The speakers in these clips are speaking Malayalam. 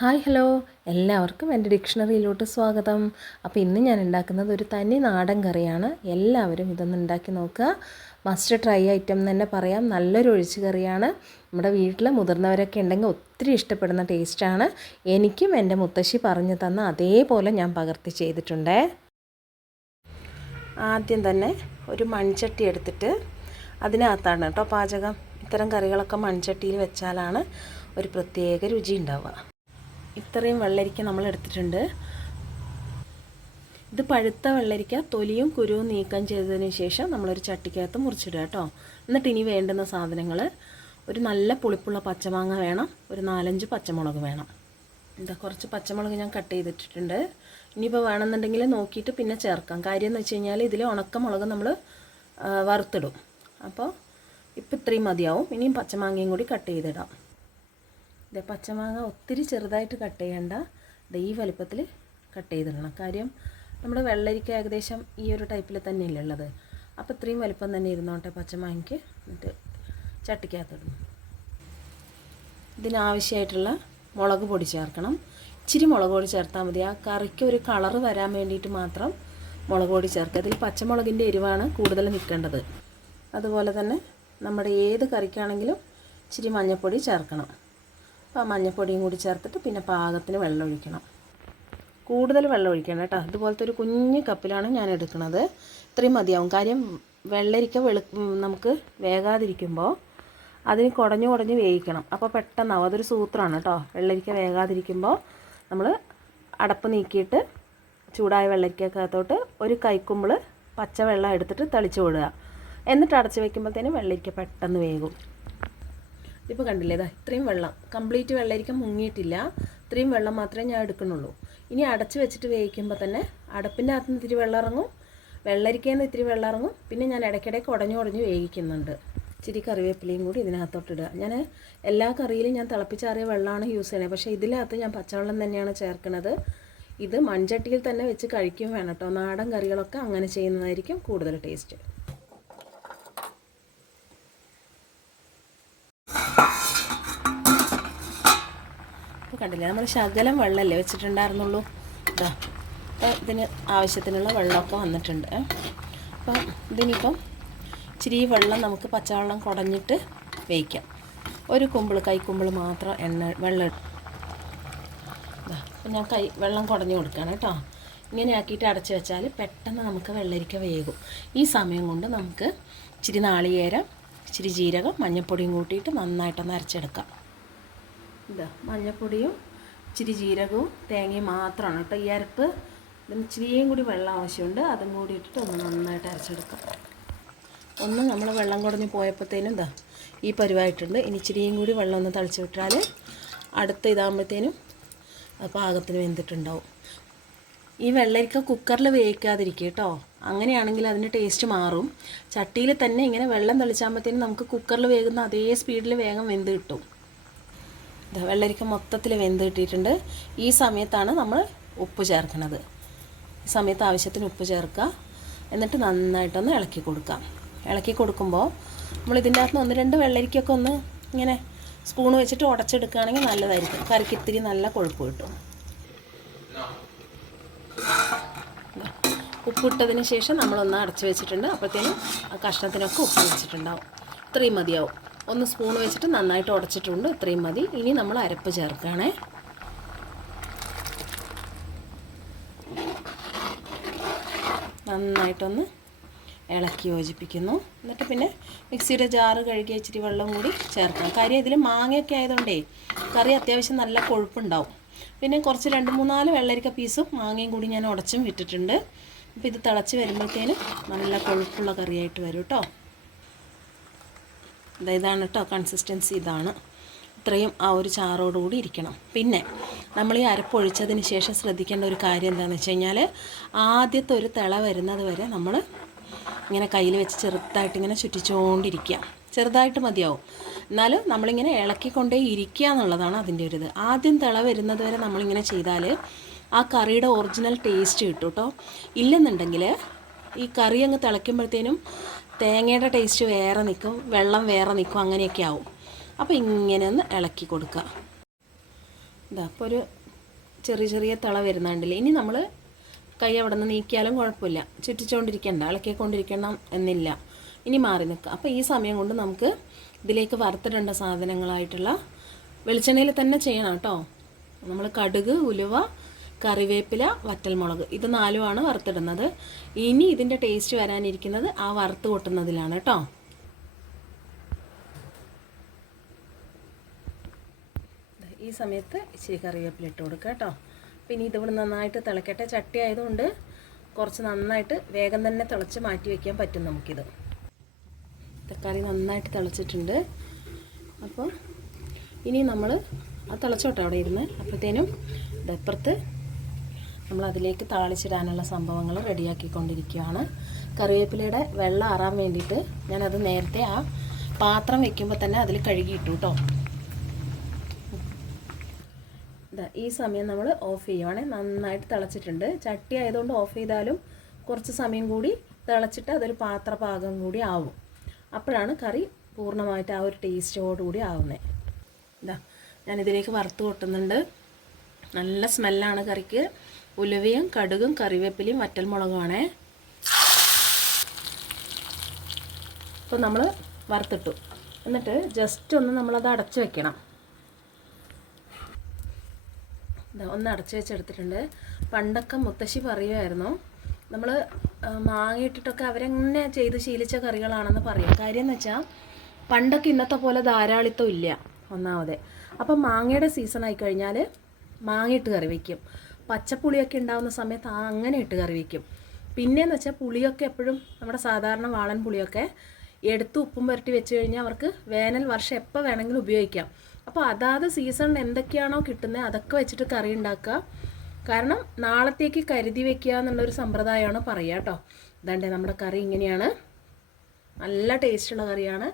Hi hello. എല്ലാവർക്കും എന്റെ ഡിക്ഷണറിയിലോട്ട് സ്വാഗതം. അപ്പോൾ ഇന്ന് ഞാൻ ഉണ്ടാക്കുന്നത് ഒരു തനി നാടൻ കറിയാണ്. എല്ലാവരും ഇതൊന്ന് ഉണ്ടാക്കി നോക്കുക. മസ്റ്റ് ട്രൈ ഐറ്റം തന്നെ പറയാം. നല്ലൊരു ഒഴിച്ച് കറിയാണ്. നമ്മുടെ വീട്ടിൽ മുതിർന്നവരൊക്കെ ഉണ്ടെങ്കിൽ ഒത്തിരി ഇഷ്ടപ്പെടുന്ന ടേസ്റ്റാണ് എനിക്കും എന്റെ മുത്തശ്ശി പറഞ്ഞു തന്ന അതേപോലെ ഞാൻ പകർത്തി ചെയ്തിട്ടുണ്ട്. ആദ്യം തന്നെ ഒരു മൺചട്ടി എടുത്തിട്ട് അതിനകത്താണ് കേട്ടോ പാചകം. ഇത്തരം കറികളൊക്കെ മൺചട്ടിയിൽ വെച്ചാലാണ് ഒരു പ്രത്യേക രുചി ഉണ്ടാവുക. ഇത്രയും വെള്ളരിക്ക നമ്മൾ എടുത്തിട്ടുണ്ട്. ഇത് പഴുത്ത വെള്ളരിക്ക തൊലിയും കുരുവും നീക്കം ചെയ്തതിന് ശേഷം നമ്മളൊരു ചട്ടിക്കകത്ത് മുറിച്ചിടുക കേട്ടോ. എന്നിട്ട് ഇനി വേണ്ടുന്ന സാധനങ്ങൾ ഒരു നല്ല പുളിപ്പുള്ള പച്ചമാങ്ങ വേണം ഒരു നാലഞ്ച് പച്ചമുളക് വേണം. ഇതാ കുറച്ച് പച്ചമുളക് ഞാൻ കട്ട് ചെയ്തിട്ടിട്ടുണ്ട്. ഇനിയിപ്പോൾ വേണമെന്നുണ്ടെങ്കിൽ നോക്കിയിട്ട് പിന്നെ ചേർക്കാം. കാര്യം എന്ന് വെച്ച് കഴിഞ്ഞാൽ ഇതിൽ ഉണക്കമുളക് നമ്മൾ വറുത്തിടും. അപ്പോൾ ഇപ്പം ഇത്രയും മതിയാവും. ഇനിയും പച്ചമാങ്ങയും കൂടി കട്ട് ചെയ്തിടാം. ഇത് പച്ചമാങ്ങ ഒത്തിരി ചെറുതായിട്ട് കട്ട് ചെയ്യണ്ട. ഈ വലുപ്പത്തിൽ കട്ട് ചെയ്തിടണം. കാര്യം നമ്മുടെ വെള്ളരിക്ക ഏകദേശം ഈ ഒരു ടൈപ്പിൽ തന്നെയല്ലേ ഉള്ളത്. അപ്പോൾ ഇത്രയും വലുപ്പം തന്നെ ഇരുന്നോട്ടെ പച്ചമാങ്ങയ്ക്ക് എന്നിട്ട് ചട്ടിക്കകത്തിടും. ഇതിനാവശ്യമായിട്ടുള്ള മുളക് പൊടി ചേർക്കണം. ഇച്ചിരി മുളക് പൊടി ചേർത്താൽ മതി. ആ കറിക്ക് ഒരു കളറ് വരാൻ വേണ്ടിയിട്ട് മാത്രം മുളക് പൊടി ചേർക്കുക. അതിൽ പച്ചമുളകിന്റെ എരിവാണ് കൂടുതൽ നിൽക്കേണ്ടത്. അതുപോലെ തന്നെ നമ്മുടെ ഏത് കറിക്കാണെങ്കിലും ഇച്ചിരി മഞ്ഞൾപ്പൊടി ചേർക്കണം. അപ്പോൾ മഞ്ഞൾപ്പൊടിയും കൂടി ചേർത്തിട്ട് പിന്നെ പാകത്തിന് വെള്ളം ഒഴിക്കണം. കൂടുതൽ വെള്ളം ഒഴിക്കണം കേട്ടോ. ഇതുപോലത്തെ ഒരു കുഞ്ഞ് കപ്പിലാണ് ഞാൻ എടുക്കുന്നത്. ഇത്രയും മതിയാവും. കാര്യം വെള്ളരിക്ക വെളു നമുക്ക് വേകാതിരിക്കുമ്പോൾ അതിന് കുടഞ്ഞു കുടഞ്ഞ് വേവിക്കണം. അപ്പോൾ പെട്ടെന്നാവും അതൊരു സൂത്രമാണ് കേട്ടോ. വെള്ളരിക്ക വേകാതിരിക്കുമ്പോൾ നമ്മൾ അടപ്പ് നീക്കിയിട്ട് ചൂടായ വെള്ളരിക്കകത്തോട്ട് ഒരു കൈക്കുമ്പിൾ പച്ചവെള്ളം എടുത്തിട്ട് തളിച്ചു വിടുക. എന്നിട്ട് അടച്ച് വെക്കുമ്പോഴത്തേനും വെള്ളരിക്ക പെട്ടെന്ന് വേകും. ഇപ്പോൾ കണ്ടില്ലേ ഇതാ ഇത്രയും വെള്ളം. കംപ്ലീറ്റ് വെള്ളമായിരിക്കും മുങ്ങിയിട്ടില്ല. ഇത്രയും വെള്ളം മാത്രമേ ഞാൻ എടുക്കണുള്ളൂ ഇനി അടച്ച് വെച്ചിട്ട് വേവിക്കുമ്പോൾ തന്നെ അടപ്പിന്റെ അകത്തുനിന്ന് ഇത്തിരി വെള്ളം ഇറങ്ങും. വെള്ളരിക്കയിൽ ഇത്തിരി വെള്ളം ഇറങ്ങും. പിന്നെ ഞാൻ ഇടയ്ക്കിടയ്ക്ക് ഉടഞ്ഞു ഉടഞ്ഞ് വേവിക്കുന്നുണ്ട്. ഇച്ചിരി കറിവേപ്പിലയും കൂടി ഇതിനകത്തോട്ട് ഇടുക ഞാൻ എല്ലാ കറിയിലും ഞാൻ തിളപ്പിച്ചാറിയ വെള്ളമാണ് യൂസ് ചെയ്യുന്നത്. പക്ഷേ ഇതിനകത്ത് ഞാൻ പച്ചവെള്ളം തന്നെയാണ് ചേർക്കുന്നത്. ഇത് മൺചട്ടിയിൽ തന്നെ വെച്ച് കഴിക്കും വേണം കേട്ടോ. നാടൻ കറികളൊക്കെ അങ്ങനെ ചെയ്യുന്നതായിരിക്കും കൂടുതൽ ടേസ്റ്റ് കണ്ടില്ലേ? നമ്മൾ ശകലം വെള്ളമല്ലേ വെച്ചിട്ടുണ്ടായിരുന്നുള്ളൂ. ഇതാ ഇതിന് ആവശ്യത്തിനുള്ള വെള്ളമൊക്കെ വന്നിട്ടുണ്ട്. അപ്പം ഇതിനിപ്പം ഇച്ചിരി വെള്ളം നമുക്ക് പച്ചവെള്ളം കുടഞ്ഞിട്ട് വേവിക്കാം. ഒരു കുമ്പിൾ കൈക്കുമ്പിൾ മാത്രം എണ്ണ വെള്ളം അപ്പം ഞാൻ കൈ വെള്ളം കുടഞ്ഞു കൊടുക്കുകയാണ് കേട്ടോ. ഇങ്ങനെ ആക്കിയിട്ട് അടച്ചു വെച്ചാൽ പെട്ടെന്ന് നമുക്ക് വെള്ളരിക്ക വേകും. ഈ സമയം കൊണ്ട് നമുക്ക് ഇച്ചിരി നാളികേരം ഇച്ചിരി ജീരകം മഞ്ഞൾപ്പൊടിയും കൂട്ടിയിട്ട് നന്നായിട്ടൊന്ന് അരച്ചെടുക്കാം. ഇതാ മഞ്ഞൾപ്പൊടിയും ഇച്ചിരി ജീരകവും തേങ്ങയും മാത്രമാണ് കേട്ടോ ഈ അരപ്പ്. ഇതിന് ഇച്ചിരിയും കൂടി വെള്ളം ആവശ്യമുണ്ട്. അതും കൂടി ഇട്ടിട്ട് ഒന്ന് നന്നായിട്ട് അരച്ചെടുക്കാം. ഒന്ന് നമ്മൾ വെള്ളം കുടഞ്ഞ് പോയപ്പോഴത്തേനും ഇതാ ഈ പരുവായിട്ടുണ്ട്. ഇനി ഇച്ചിരിയും കൂടി വെള്ളം ഒന്ന് തളിച്ച് വിട്ടാൽ അടുത്ത ഇതാകുമ്പോഴത്തേനും പാകത്തിന് വെന്തിട്ടുണ്ടാവും. ഈ വെള്ളരിക്ക കുക്കറിൽ വേവിക്കാതിരിക്കുക കേട്ടോ. അങ്ങനെയാണെങ്കിൽ അതിന്റെ ടേസ്റ്റ് മാറും. ചട്ടിയിൽ തന്നെ ഇങ്ങനെ വെള്ളം തളിച്ചാകുമ്പോഴത്തേനും നമുക്ക് കുക്കറിൽ വേകുന്ന അതേ സ്പീഡിൽ വേഗം വെന്ത് കിട്ടും. വെള്ളരിക്ക മൊത്തത്തിൽ വെന്ത് കിട്ടിയിട്ടുണ്ട്. ഈ സമയത്താണ് നമ്മൾ ഉപ്പ് ചേർക്കുന്നത്. ഈ സമയത്ത് ആവശ്യത്തിന് ഉപ്പ് ചേർക്കുക. എന്നിട്ട് നന്നായിട്ടൊന്ന് ഇളക്കി കൊടുക്കാം ഇളക്കി കൊടുക്കുമ്പോൾ നമ്മൾ ഇതിന്റെ അകത്ത് ഒന്ന് രണ്ട് വെള്ളരിക്കൊക്കെ ഒന്ന് ഇങ്ങനെ സ്പൂൺ വെച്ചിട്ട് ഉടച്ചെടുക്കുകയാണെങ്കിൽ നല്ലതായിരിക്കും. കറിക്ക് ഇത്തിരി നല്ല കൊഴുപ്പ് കിട്ടും. ഉപ്പിട്ടതിന് ശേഷം നമ്മളൊന്ന് അടച്ചു വെച്ചിട്ടുണ്ട്. അപ്പോഴത്തേനും ആ കഷ്ണത്തിനൊക്കെ ഉപ്പ് വെച്ചിട്ടുണ്ടാവും. ഇത്രയും മതിയാവും. ഒന്ന് സ്പൂൺ വെച്ചിട്ട് നന്നായിട്ട് ഉടച്ചിട്ടുണ്ട്. ഇത്രയും മതി. ഇനി നമ്മൾ അരപ്പ് ചേർക്കുകയാണേ. നന്നായിട്ടൊന്ന് ഇളക്കി യോജിപ്പിക്കുന്നു. എന്നിട്ട് പിന്നെ മിക്സിയുടെ ജാറ് കഴുകി ഇച്ചിരി വെള്ളം കൂടി ചേർക്കണം കാര്യം ഇതിൽ മാങ്ങയൊക്കെ ആയതുകൊണ്ടേ കറി അത്യാവശ്യം നല്ല കൊഴുപ്പുണ്ടാവും. പിന്നെ കുറച്ച് രണ്ട് മൂന്നാൽ വെള്ളരിക്ക പീസും മാങ്ങയും കൂടി ഞാൻ ഉടച്ചും വിട്ടിട്ടുണ്ട്. അപ്പോൾ ഇത് തിളച്ച് വരുമ്പോഴത്തേനും നല്ല കൊഴുപ്പുള്ള കറിയായിട്ട് വരും കേട്ടോ. ഇതാണ് കേട്ടോ കൺസിസ്റ്റൻസി ഇതാണ്. ഇത്രയും ആ ഒരു ചാറോടുകൂടി ഇരിക്കണം. പിന്നെ നമ്മൾ ഈ അരപ്പൊഴിച്ചതിന് ശേഷം ശ്രദ്ധിക്കേണ്ട ഒരു കാര്യം എന്താണെന്ന് വെച്ച് കഴിഞ്ഞാൽ ആദ്യത്തെ ഒരു തിള വരുന്നത് വരെ നമ്മൾ ഇങ്ങനെ കയ്യിൽ വെച്ച് ചെറുതായിട്ട് ഇങ്ങനെ ചുറ്റിച്ചുകൊണ്ടിരിക്കുക ചെറുതായിട്ട് മതിയാവും. എന്നാലും നമ്മളിങ്ങനെ ഇളക്കിക്കൊണ്ടേ ഇരിക്കുക എന്നുള്ളതാണ് അതിന്റെ ഒരു ഇത് ആദ്യം തിള വരുന്നത് വരെ നമ്മളിങ്ങനെ ചെയ്താൽ ആ കറിയുടെ ഒറിജിനൽ ടേസ്റ്റ് കിട്ടും കേട്ടോ ഇല്ലെന്നുണ്ടെങ്കിൽ ഈ കറി അങ്ങ് തിളയ്ക്കുമ്പോഴത്തേനും തേങ്ങയുടെ ടേസ്റ്റ് വേറെ നിൽക്കും വെള്ളം വേറെ നിൽക്കും അങ്ങനെയൊക്കെ ആവും. അപ്പോൾ ഇങ്ങനെ ഒന്ന് ഇളക്കി കൊടുക്കുക. ഇതാ അപ്പോൾ ഒരു ചെറിയ ചെറിയ തിള വരുന്നുണ്ടല്ലേ? ഇനി നമ്മൾ കൈ അവിടെ നിന്ന് നീക്കിയാലും കുഴപ്പമില്ല. ചുറ്റിച്ചുകൊണ്ടിരിക്കണ്ട ഇളക്കിക്കൊണ്ടിരിക്കണം എന്നില്ല. ഇനി മാറി നിൽക്കുക. അപ്പോൾ ഈ സമയം കൊണ്ട് നമുക്ക് ഇതിലേക്ക് വറുത്തിടേണ്ട സാധനങ്ങളായിട്ടുള്ള വെളിച്ചെണ്ണയിൽ തന്നെ ചെയ്യണം കേട്ടോ. നമ്മൾ കടുക് ഉലുവ കറിവേപ്പില വറ്റൽമുളക്. ഇത് നാലുമാണ് വറുത്തിടുന്നത്. ഇനി ഇതിന്റെ ടേസ്റ്റ് വരാനിരിക്കുന്നത് ആ വറുത്ത് കൊട്ടുന്നതിലാണ് കേട്ടോ ഈ സമയത്ത് ഇച്ചിരി കറിവേപ്പില ഇട്ട് കൊടുക്കുക കേട്ടോ പിന്നെ ഇതിവിടെ നന്നായിട്ട് തിളക്കട്ടെ. ചട്ടി ആയതുകൊണ്ട് കുറച്ച് നന്നായിട്ട് വേഗം തന്നെ തിളച്ച് മാറ്റി വയ്ക്കാൻ പറ്റും നമുക്കിത്. തക്കാളി നന്നായിട്ട് തിളച്ചിട്ടുണ്ട്. അപ്പോൾ ഇനി നമ്മൾ ആ തിളച്ചോട്ടെ അവിടെ ഇരുന്ന്. അപ്പോഴത്തേനും ഇതപ്പുറത്ത് നമ്മൾ അതിലേക്ക് താളിച്ചിടാനുള്ള സംഭവങ്ങൾ റെഡിയാക്കിക്കൊണ്ടിരിക്കുകയാണ്. കറിവേപ്പിലയുടെ വെള്ളം ആറാൻ വേണ്ടിയിട്ട് ഞാനത് നേരത്തെ ആ പാത്രം വെക്കുമ്പോൾ തന്നെ അതിൽ കഴുകിയിട്ടു കേട്ടോ ഈ സമയം നമ്മൾ ഓഫ് ചെയ്യുവാണേ. നന്നായിട്ട് തിളച്ചിട്ടുണ്ട്. ചട്ടി ആയതുകൊണ്ട് ഓഫ് ചെയ്താലും കുറച്ച് സമയം കൂടി തിളച്ചിട്ട് അതൊരു പാത്രപാകം കൂടി ആവും. അപ്പോഴാണ് കറി പൂർണമായിട്ട് ആ ഒരു ടേസ്റ്റോടുകൂടി ആവുന്നത് ഇതാ ഞാനിതിലേക്ക് വറുത്ത് കൊട്ടുന്നുണ്ട്. നല്ല സ്മെല്ലാണ് കറിക്ക്. ഉലുവയും കടുകും കറിവേപ്പിലയും വറ്റൽമുളകുമാണേ അപ്പോൾ നമ്മൾ വറുത്തിട്ടു. എന്നിട്ട് ജസ്റ്റ് ഒന്ന് നമ്മളത് അടച്ചു വെക്കണം. ഒന്ന് അടച്ചു വെച്ചെടുത്തിട്ടുണ്ട്. പണ്ടൊക്കെ മുത്തശ്ശി പറയുമായിരുന്നു നമ്മൾ മാങ്ങിയിട്ടിട്ടൊക്കെ അവരെങ്ങനെ ചെയ്ത് ശീലിച്ച കറികളാണെന്ന് പറയും. കാര്യം എന്ന് വെച്ചാൽ പണ്ടൊക്കെ ഇന്നത്തെ പോലെ ധാരാളിത്തം ഇല്ല ഒന്നാമത്. അപ്പം മാങ്ങയുടെ സീസൺ ആയി കഴിഞ്ഞാൽ മാങ്ങയിട്ട് കറി വയ്ക്കും പച്ചപ്പുളിയൊക്കെ ഉണ്ടാകുന്ന സമയത്ത് ആ അങ്ങനെ ഇട്ട് കറി വയ്ക്കും പിന്നെയെന്ന് വെച്ചാൽ പുളിയൊക്കെ എപ്പോഴും നമ്മുടെ സാധാരണ വാളൻ പുളിയൊക്കെ എടുത്ത് ഉപ്പും പുരട്ടി വെച്ച് കഴിഞ്ഞാൽ അവർക്ക് വേനൽ വർഷം എപ്പോൾ വേണമെങ്കിലും ഉപയോഗിക്കാം. അപ്പോൾ അതാത് സീസണിൽ എന്തൊക്കെയാണോ കിട്ടുന്നത് അതൊക്കെ വെച്ചിട്ട് കറി ഉണ്ടാക്കുക. കാരണം നാളത്തേക്ക് കരുതി വെക്കുക എന്നുള്ളൊരു സമ്പ്രദായമാണ് പറയുക കേട്ടോ. ഇതാണ്ടേ നമ്മുടെ കറി ഇങ്ങനെയാണ്. നല്ല ടേസ്റ്റുള്ള കറിയാണ്.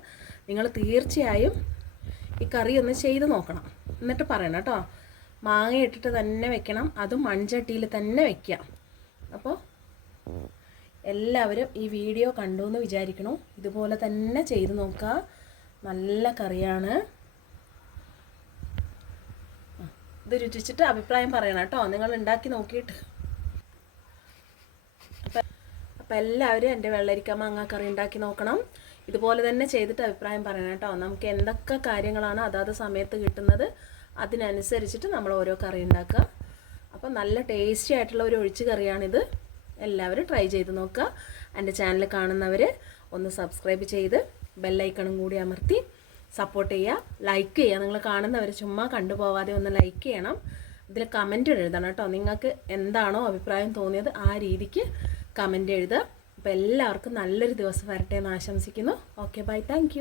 നിങ്ങൾ തീർച്ചയായും ഈ കറി ഒന്ന് ചെയ്ത് നോക്കണം. എന്നിട്ട് പറയണം കേട്ടോ. മാങ്ങ ഇട്ടിട്ട് തന്നെ വെക്കണം. അതും മൺചട്ടിയിൽ തന്നെ വെക്കുക അപ്പോൾ എല്ലാവരും ഈ വീഡിയോ കണ്ടു എന്ന് വിചാരിക്കണു. ഇതുപോലെ തന്നെ ചെയ്ത് നോക്കുക നല്ല കറിയാണ്. ഇത് രുചിച്ചിട്ട് അഭിപ്രായം പറയണം കേട്ടോ. നിങ്ങൾ ഉണ്ടാക്കി നോക്കിയിട്ട്. അപ്പം അപ്പം എല്ലാവരും എന്റെ വെള്ളരിക്ക മാങ്ങ കറി ഉണ്ടാക്കി നോക്കണം. ഇതുപോലെ തന്നെ ചെയ്തിട്ട് അഭിപ്രായം പറയണം കേട്ടോ. നമുക്ക് എന്തൊക്കെ കാര്യങ്ങളാണ് അതാത് സമയത്ത് കിട്ടുന്നത് അതിനനുസരിച്ചിട്ട് നമ്മൾ ഓരോ കറി ഉണ്ടാക്കുക. അപ്പം നല്ല ടേസ്റ്റി ആയിട്ടുള്ള ഒരു ഒഴിച്ച് കറിയാണിത്. എല്ലാവരും ട്രൈ ചെയ്ത് നോക്കുക. എന്റെ ചാനൽ കാണുന്നവർ ഒന്ന് സബ്സ്ക്രൈബ് ചെയ്ത് ബെല്ലൈക്കണും കൂടി അമർത്തി സപ്പോർട്ട് ചെയ്യുക. ലൈക്ക് ചെയ്യുക. നിങ്ങൾ കാണുന്നവർ ചുമ്മാ കണ്ടുപോവാതെ ഒന്ന് ലൈക്ക് ചെയ്യണം. ഇതിൽ കമന്റ് എഴുതണം കേട്ടോ. നിങ്ങൾക്ക് എന്താണോ അഭിപ്രായം തോന്നിയത് ആ രീതിക്ക് കമന്റ് എഴുതുക അപ്പോൾ എല്ലാവർക്കും നല്ലൊരു ദിവസം വരട്ടെ എന്ന് ആശംസിക്കുന്നു. Okay bye thank